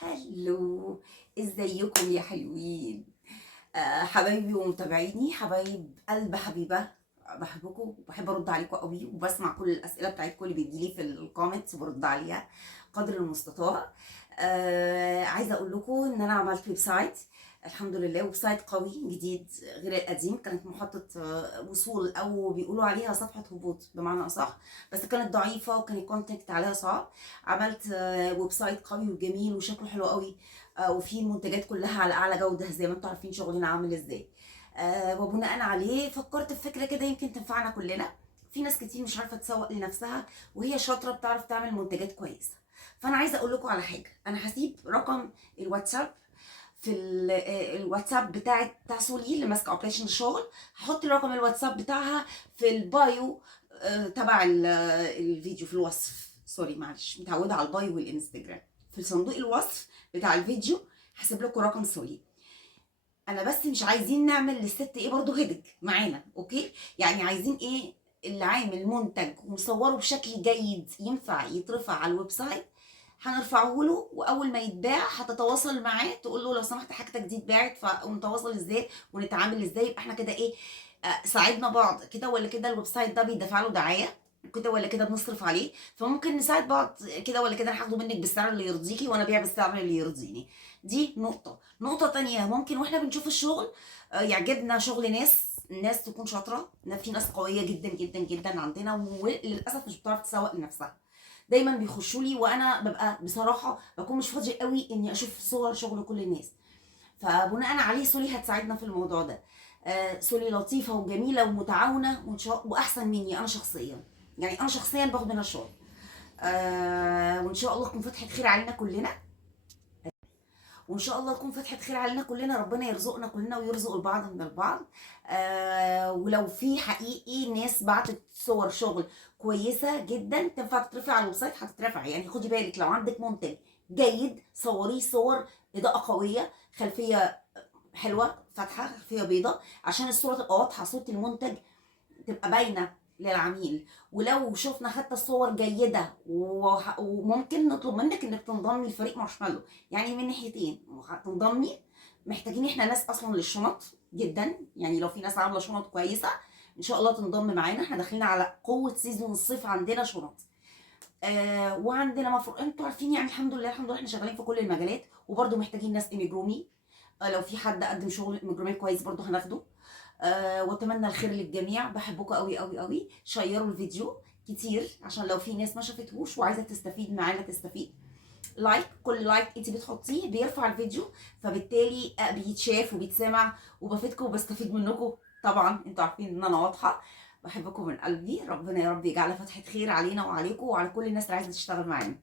هلو، ازيكم يا حلوين؟ حبايبي ومتابعيني، حبايب قلب حبيبه، بحبكم وبحب ارد عليكم قوي، وبسمع كل الاسئله بتاعتكم اللي بتجيلي في الكومنتس وبرد عليها قدر المستطاع. عايزه اقول لكم ان انا عملت ويب سايت، الحمد لله. ويب سايت قوي جديد غير القديم. كانت محطه وصول، او بيقولوا عليها صفحه هبوط بمعنى اصح، بس كانت ضعيفه وكان الكونتنت عليها صعب. عملت ويب سايت قوي وجميل وشكله حلو قوي، وفي منتجات كلها على اعلى جوده زي ما انتم عارفين شغلنا عامل ازاي. وبناء عليه فكرت في فكره كده يمكن تنفعنا كلنا. في ناس كتير مش عارفه تسوق لنفسها، وهي شاطره بتعرف تعمل منتجات كويسه. فانا عايزه اقول لكم على حاجه. انا هسيب رقم الواتساب في الواتساب بتاع سولي اللي ماسكه اوبريشن الشغل. هحط رقم الواتساب بتاعها في البايو تبع الفيديو، في الوصف. سوري معلش، متعوده على البايو والانستجرام. في صندوق الوصف بتاع الفيديو هسيب لكم رقم سولي. انا بس مش عايزين نعمل للست ايه برضو هيدج معانا، اوكي؟ يعني عايزين ايه؟ اللي عامل منتج ومصوره بشكل جيد ينفع يترفع على الويب سايت هنرفعه له، واول ما يتباع هتتواصل معاه تقول له لو سمحت حاجتك دي اتباعت، ونتواصل ازاي ونتعامل ازاي. يبقى احنا كده ايه؟ ساعدنا بعض كده ولا كده. الويب سايت ده بيدفع له دعايه كده ولا كده، بنصرف عليه، فممكن نساعد بعض كده ولا كده. انا هاخده منك بالسعر اللي يرضيكي وانا ابيع بالسعر اللي يرضيني. دي نقطة تانية، ممكن واحنا بنشوف الشغل يعجبنا شغل ناس تكون شاطرة. في ناس قوية جدا جدا جدا عندنا، وللأسف مش بتعرف تسوق لنفسها. دايما بيخشوا لي وانا ببقى بصراحة بكون مش فاضية قوي اني اشوف صور شغل كل الناس. فبناء عليه سولي هتساعدنا في الموضوع ده. سولي لطيفة وجميلة ومتعاونة واحسن مني انا شخصيا. يعني انا شخصيا باخد منها الشغل. وان شاء الله تكون فتحة خير علينا كلنا. وان شاء الله تكون فتحة خير علينا كلنا. ربنا يرزقنا كلنا ويرزق البعض من البعض. ولو في حقيقي ناس بعتت صور شغل كويسه جدا تنفع تترفع على الويب سايت هتترفع. يعني خدي بالك، لو عندك منتج جيد صوريه صور اضاءه قويه، خلفيه حلوه فاتحه، خلفيه بيضاء، عشان الصوره تبقى واضحه، صوره المنتج تبقى باينه للعميل. ولو شفنا حتى الصور جيده وممكن نطلب منك انك تنضمي لفريق مارشميلو. يعني من ناحيتين تنضمي. محتاجين احنا ناس اصلا للشنط جدا، يعني لو في ناس عامله شنط كويسه ان شاء الله تنضم معانا. احنا داخلين على قوه سيزون الصيف، عندنا شنط. وعندنا مفروض انتوا عارفين، يعني الحمد لله الحمد لله احنا شغالين في كل المجالات. وبرده محتاجين ناس ايميجرومي. لو في حد قدم شغل ايميجرومي كويس برده هناخده. واتمنى الخير للجميع. بحبكم قوي قوي قوي. شيروا الفيديو كتير عشان لو في ناس ما شافتهوش وعايزه تستفيد معانا تستفيد. لايك، كل لايك انت بتحطيه بيرفع الفيديو، فبالتالي بيتشاف وبيتسمع، وبفيدكم وبستفيد منكم. طبعا انتوا عارفين ان انا واضحه. بحبكم من قلبي. ربنا يا رب يجعلها فتحه خير علينا وعليكم وعلى كل الناس اللي عايزه تشتغل معانا.